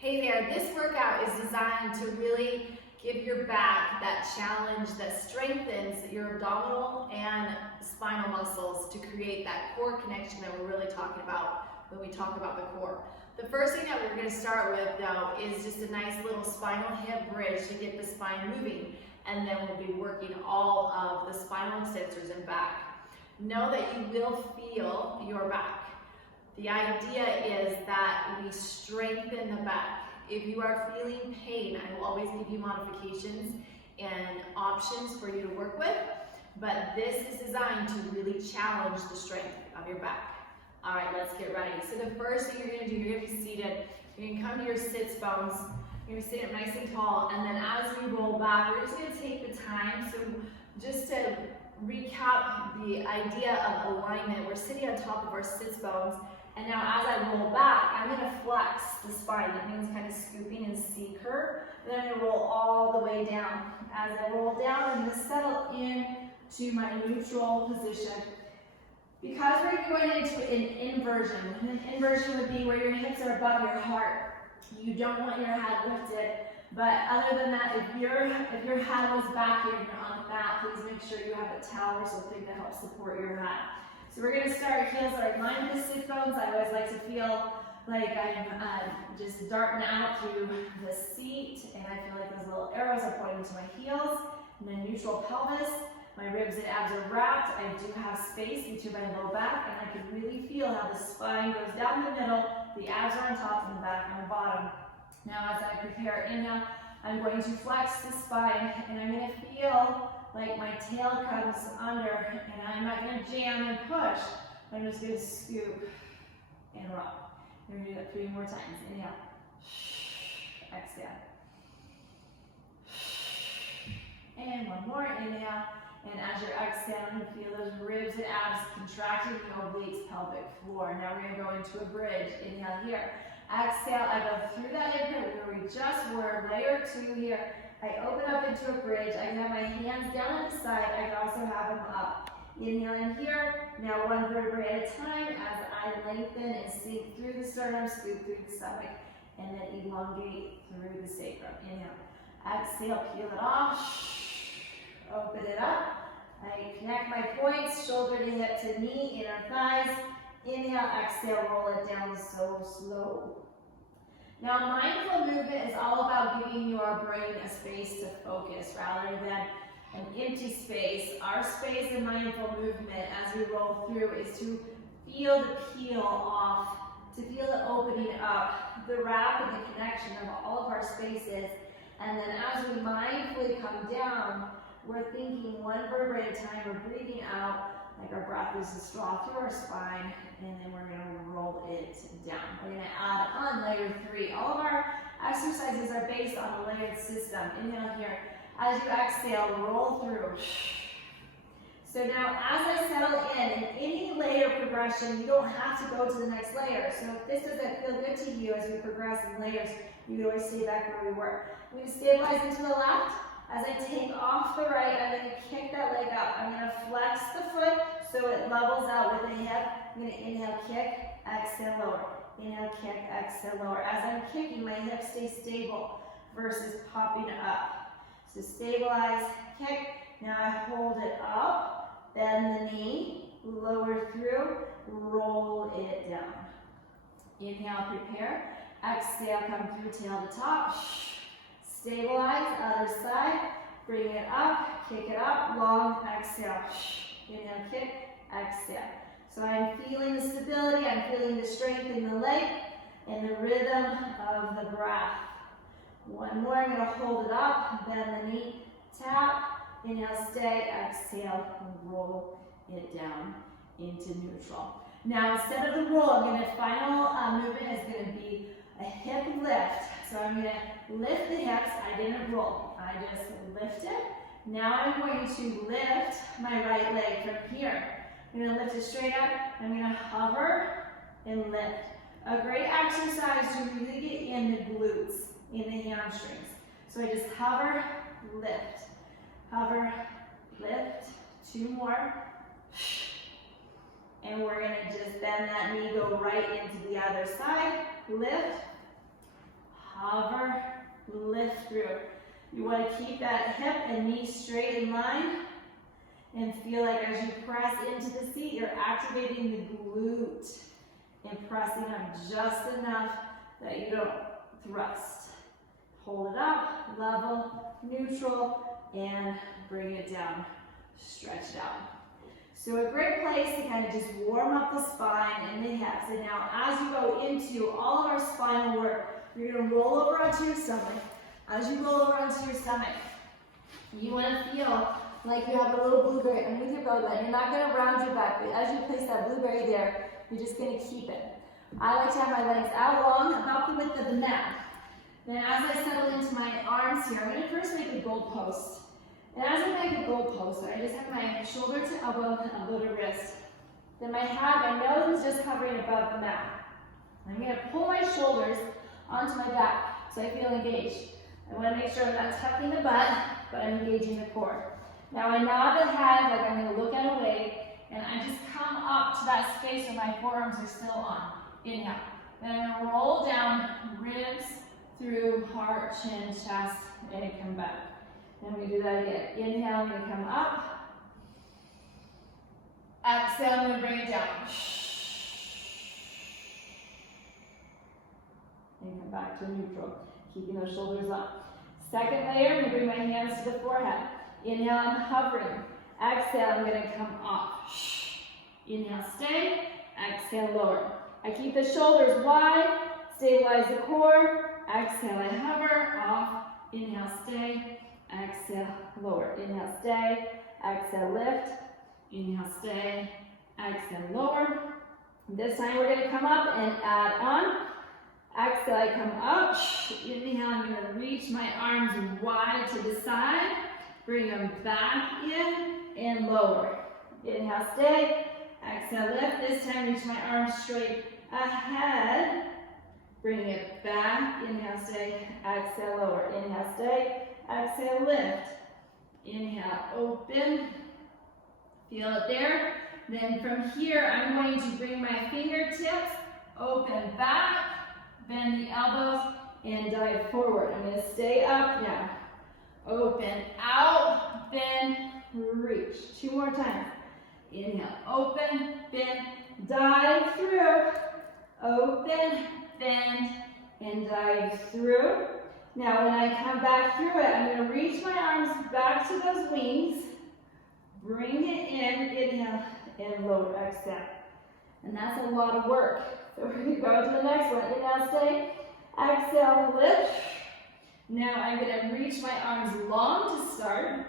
Hey there, this workout is designed to really give your back that challenge that strengthens your abdominal and spinal muscles to create that core connection that we're really talking about when we talk about the core. The first thing that we're going to start with though is just a nice little spinal hip bridge to get the spine moving, and then we'll be working all of the spinal extensors and back. Know that you will feel your back. The idea is that we strengthen the back. If you are feeling pain, I will always give you modifications and options for you to work with, but this is designed to really challenge the strength of your back. All right, let's get ready. So the first thing you're gonna do, you're gonna be seated. You're gonna come to your sits bones. You're gonna sit up nice and tall, and then as we roll back, we're just gonna take the time. So just to recap the idea of alignment, we're sitting on top of our sits bones. And now as I roll back, I'm going to flex the spine. That means kind of scooping and C-curve. Then I'm going to roll all the way down. As I roll down, I'm going to settle in to my neutral position. Because we're going into an inversion. An inversion would be where your hips are above your heart. You don't want your head lifted. But other than that, if your head was back here and you're on the mat, please make sure you have a towel or something to help support your head. So we're going to start heels are in line with the sit bones. I always like to feel like I'm just darting out through the seat, and I feel like those little arrows are pointing to my heels. And then neutral pelvis. My ribs and abs are wrapped. I do have space between my low back, and I can really feel how the spine goes down the middle. The abs are on top and the back on the bottom. Now as I prepare, inhale, I'm going to flex the spine, and I'm going to feel like my tail comes under, and I'm not going to jam and push. I'm just going to scoop and rock. We're going to do that 3 more times. Inhale. Exhale. And 1 more. Inhale. And as you're exhaling, you feel those ribs and abs contracting, the obliques, pelvic floor. Now we're going to go into a bridge. Inhale here. Exhale. I go through that imprint where we just were. Layer 2 here. I open up into a bridge. I can have my hands down at the side. I can also have them up. Inhale in here. Now 1 vertebrae at a time as I lengthen and sink through the sternum, scoop through the stomach, and then elongate through the sacrum. Inhale. Exhale, peel it off. Open it up. I connect my points, shoulder to hip to knee, inner thighs. Inhale, exhale, roll it down so slow. Now, mindful movement is all about giving your brain a space to focus rather than an empty space. Our space in mindful movement as we roll through is to feel the peel off, to feel the opening up, the wrap and the connection of all of our spaces. And then as we mindfully come down, we're thinking 1 vertebrae at a time, we're breathing out like our breath is a straw through our spine, and then we're going to roll it down. We're going to add on layer 3. All of our exercises are based on a layered system. Inhale here. As you exhale, roll through. So now as I settle in any layer progression, you don't have to go to the next layer. So if this doesn't feel good to you as we progress in layers, you can always stay back where we were. I'm going to stabilize into the left. As I take off the right, I'm going to kick that leg up. I'm going to flex the foot so it levels out with the hip. I'm going to inhale, kick, exhale, lower. Inhale, kick, exhale, lower. As I'm kicking, my hips stay stable versus popping up. So stabilize, kick. Now I hold it up, bend the knee, lower through, roll it down. Inhale, prepare. Exhale, come through tail to top. Stabilize, other side, bring it up, kick it up, long exhale. Inhale, kick, exhale. So I'm feeling the stability, I'm feeling the strength in the leg, and the rhythm of the breath. 1 more, I'm going to hold it up, bend the knee, tap, inhale, stay, exhale, roll it down into neutral. Now instead of the roll, final movement is going to be a hip lift. So I'm going to lift the hips. I didn't roll. I just lifted. Now I'm going to lift my right leg from here. I'm going to lift it straight up. I'm going to hover and lift. A great exercise to really get in the glutes, in the hamstrings. So I just hover, lift. Hover, lift. 2 more. And we're going to just bend that knee, go right into the other side. Lift, You want to keep that hip and knee straight in line and feel like as you press into the seat, you're activating the glute and pressing up just enough that you don't thrust. Hold it up, level, neutral, and bring it down. Stretch it out. So a great place to kind of just warm up the spine and the hips. And now as you go into all of our spinal work, you're going to roll over onto your stomach. As you roll over onto your stomach, you want to feel like you have a little blueberry underneath your belly button. You're not going to round your back, but as you place that blueberry there, you're just going to keep it. I like to have my legs out long, about the width of the mat. Then as I settle into my arms here, I'm going to first make a goal post. And as I make a goal post, I just have my shoulder to elbow and elbow to wrist. Then my nose is just covering above the mat. I'm going to pull my shoulders onto my back so I feel engaged. I want to make sure I'm not tucking the butt, but I'm engaging the core. Now I nod the head like I'm going to look at a wave, and I just come up to that space where my forearms are still on. Inhale. Then I'm going to roll down, ribs through heart, chin, chest, and come back. Then we do that again. Inhale, I'm going to come up. Exhale, I'm going to bring it down. And come back to neutral, keeping those shoulders up. Second layer, I'm going to bring my hands to the forehead. Inhale, I'm hovering. Exhale, I'm going to come up. Inhale, stay. Exhale, lower. I keep the shoulders wide, stabilize the core. Exhale, I hover, off. Inhale, stay. Exhale, lower. Inhale, stay. Exhale, lift. Inhale, stay. Exhale, lower. This time we're going to come up and add on. Exhale, I come up. Inhale, I'm going to reach my arms wide to the side. Bring them back in and lower. Inhale, stay. Exhale, lift. This time, reach my arms straight ahead. Bring it back. Inhale, stay. Exhale, lower. Inhale, stay. Exhale, lift. Inhale, open. Feel it there. Then from here, I'm going to bring my fingertips, open back, bend the elbows, and dive forward. I'm going to stay up now. Open, out, bend, reach. 2 more times. Inhale, open, bend, dive through. Open, bend, and dive through. Now when I come back through it, I'm going to reach my arms back to those wings. Bring it in, inhale, and lower, exhale. And that's a lot of work. So we're going to go to the next one. Inhale, stay. Exhale, lift. Now I'm going to reach my arms long to start.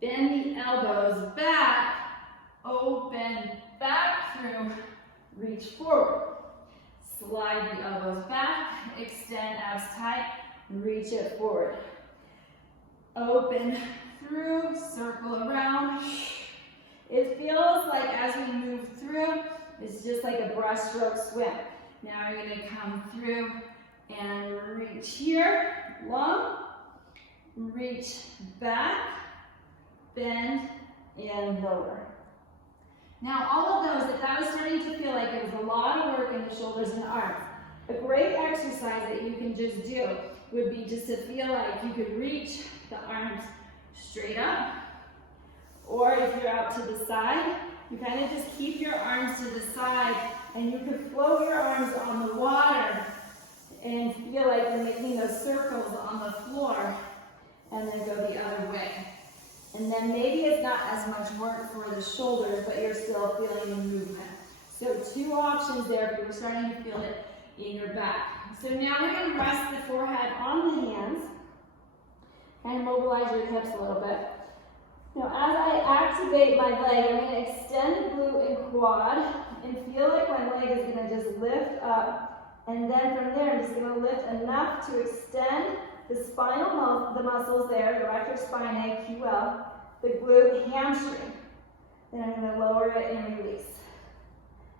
Bend the elbows back. Open, back through. Reach forward. Slide the elbows back. Extend abs tight. Reach it forward. Open through. Circle around. It feels like as we move through, it's just like a breaststroke swim. Now you're going to come through and reach here, long, reach back, bend, and lower. Now all of those, if that was starting to feel like it was a lot of work in the shoulders and arms, a great exercise that you can just do would be just to feel like you could reach the arms straight up, or if you're out to the side, you kind of just keep your arms to the side and you could float your arms on the water and feel like you're making those circles on the floor and then go the other way. And then maybe it's not as much work for the shoulders, but you're still feeling the movement. So 2 options there if you're starting to feel it in your back. So now we're going to rest the forehead on the hands and mobilize your hips a little bit. Now as I activate my leg, I'm going to extend the glute and quad and feel like my leg is going to just lift up. And then from there, I'm just going to lift enough to extend the spinal the muscles there, the rector spinae, QL, the glute, hamstring. Then I'm going to lower it and release.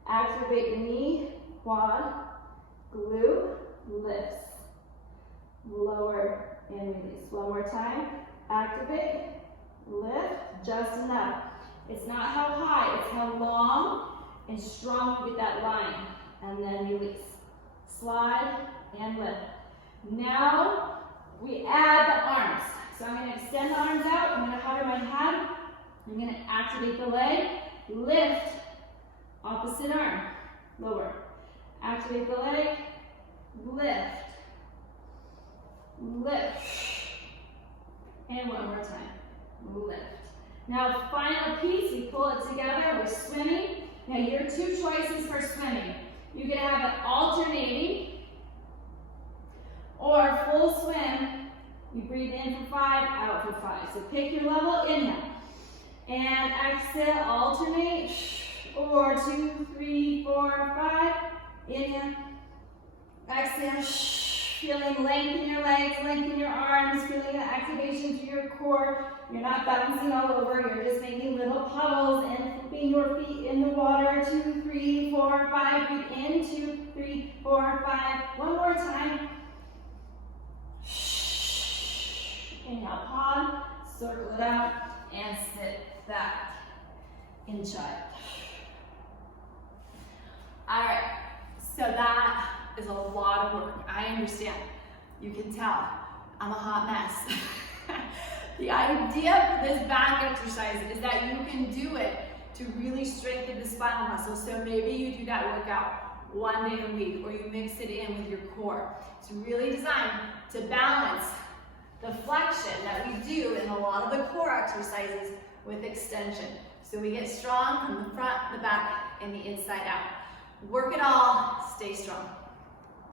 Activate the knee, quad, glute, lifts. Lower and release. One more time. Activate, lift, just enough. It's not how high, it's how long and strong you get that line. And then release. Slide and lift. Now, we add the arms. So I'm going to extend the arms out. I'm going to hover my head. I'm going to activate the leg. Lift. Opposite arm. Lower. Activate the leg. Lift. Lift. And one more time. Lift. Now, final piece, we pull it together. We're swimming. Now, your two choices for swimming. You can have it alternating or full swim. You breathe in for 5, out for 5. So pick your level, inhale. And exhale, alternate. Or 2, 3, 4, 5. Inhale. Exhale. Feeling length in your legs, length in your arms, feeling the activation through your core. You're not bouncing all over, you're just making little puddles and flipping your feet in the water. 2, 3, 4, 5. Breathe in. 2, 3, 4, 5. One more time. Inhale, pause, circle it out, and sit back in child. All right, so that is a lot of work. I understand. You can tell I'm a hot mess. The idea for this back exercise is that you can do it to really strengthen the spinal muscle. So maybe you do that workout one day a week, or you mix it in with your core. It's really designed to balance the flexion that we do in a lot of the core exercises with extension. So we get strong from the front, the back, and the inside out. Work it all, stay strong.